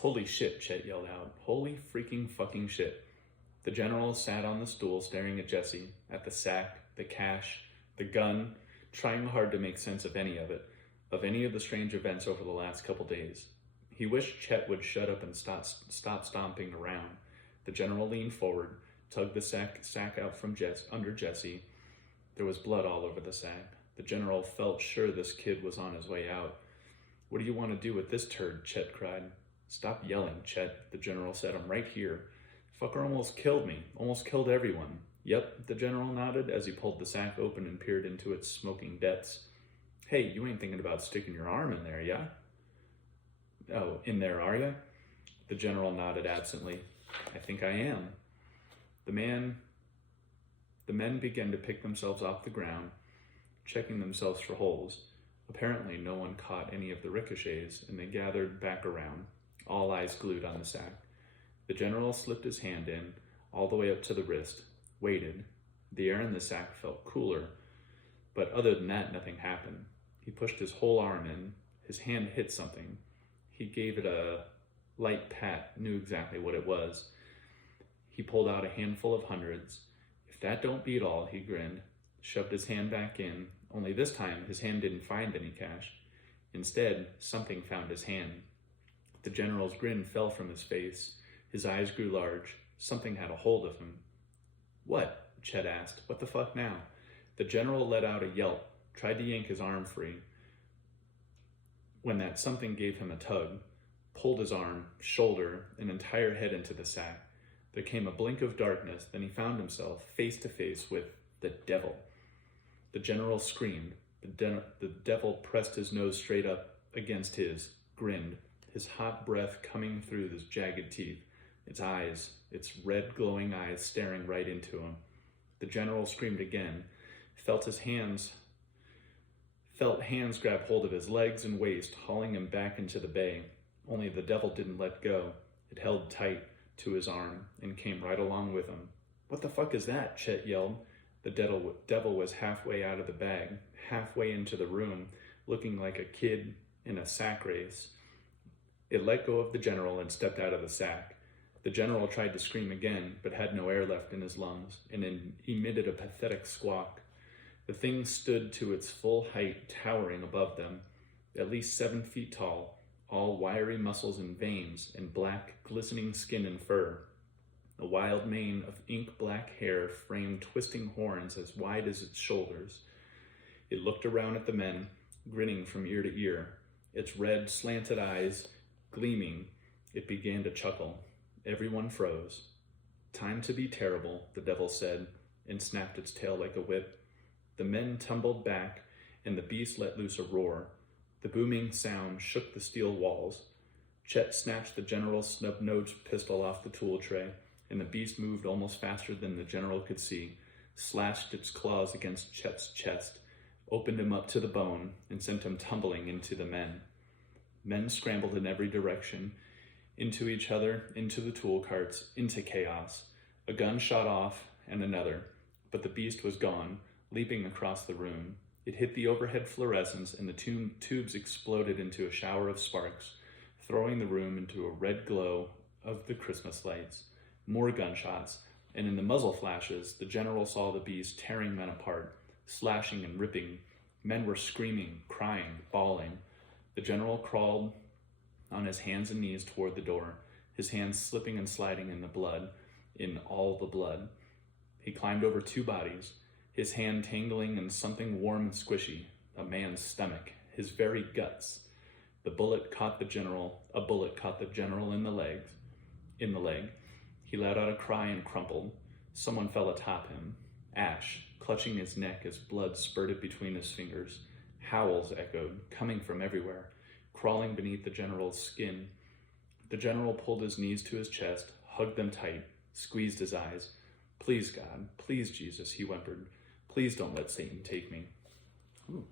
Holy shit, Chet yelled out. Holy freaking fucking shit. The general sat on the stool staring at Jesse, at the sack, the cash, the gun, trying hard to make sense of any of it, of any of the strange events over the last couple days. He wished Chet would shut up and stop stomping around. The general leaned forward, tugged the sack out from under Jesse. There was blood all over the sack. The general felt sure this kid was on his way out. What do you want to do with this turd? Chet cried. Stop yelling, Chet, the general said. I'm right here. Fucker almost killed me. Almost killed everyone. Yep, the general nodded as he pulled the sack open and peered into its smoking depths. Hey, you ain't thinking about sticking your arm in there, yeah? Oh, in there, are ya? The general nodded absently. I think I am. The men began to pick themselves off the ground, checking themselves for holes. Apparently, no one caught any of the ricochets, and they gathered back around, all eyes glued on the sack. The general slipped his hand in, all the way up to the wrist, waited. The air in the sack felt cooler, but other than that, nothing happened. He pushed his whole arm in. His hand hit something. He gave it a light pat, knew exactly what it was. He pulled out a handful of hundreds. If that don't beat all, he grinned, shoved his hand back in, only this time his hand didn't find any cash. Instead, something found his hand. The general's grin fell from his face. His eyes grew large. Something had a hold of him. What? Chet asked. What the fuck now? The general let out a yelp, tried to yank his arm free, when that something gave him a tug, pulled his arm, shoulder, and entire head into the sack. There came a blink of darkness, then he found himself face to face with the devil. The general screamed. The devil pressed his nose straight up against his, grinned, his hot breath coming through his jagged teeth, its eyes, its red glowing eyes staring right into him. The general screamed again, felt hands grab hold of his legs and waist, hauling him back into the bay. Only the devil didn't let go. It held tight to his arm and came right along with him. What the fuck is that? Chet yelled. The devil was halfway out of the bag, halfway into the room, looking like a kid in a sack race. It let go of the general and stepped out of the sack. The general tried to scream again, but had no air left in his lungs, and emitted a pathetic squawk. The thing stood to its full height, towering above them, at least 7 feet tall, all wiry muscles and veins, and black, glistening skin and fur. A wild mane of ink-black hair framed twisting horns as wide as its shoulders. It looked around at the men, grinning from ear to ear, its red, slanted eyes gleaming. It began to chuckle. Everyone froze. Time to be terrible, the devil said, and snapped its tail like a whip. The men tumbled back, and the beast let loose a roar. The booming sound shook the steel walls. Chet snatched the general's snub-nosed pistol off the tool tray, and the beast moved almost faster than the general could see, slashed its claws against Chet's chest, opened him up to the bone, and sent him tumbling into the men. Men scrambled in every direction, into each other, into the tool carts, into chaos. A gun shot off, and another, but the beast was gone, leaping across the room. It hit the overhead fluorescence, and the tubes exploded into a shower of sparks, throwing the room into a red glow of the Christmas lights. More gunshots, and in the muzzle flashes, the general saw the beast tearing men apart, slashing and ripping. Men were screaming, crying, bawling. The general crawled on his hands and knees toward the door, his hands slipping and sliding in the blood, in all the blood. He climbed over 2 bodies, his hand tangling in something warm and squishy, a man's stomach, his very guts. A bullet caught the general in the leg. He let out a cry and crumpled. Someone fell atop him. Ash, clutching his neck as blood spurted between his fingers. Howls echoed, coming from everywhere, crawling beneath the general's skin. The general pulled his knees to his chest, hugged them tight, squeezed his eyes. Please, God, please, Jesus, he whimpered. Please don't let Satan take me. Ooh.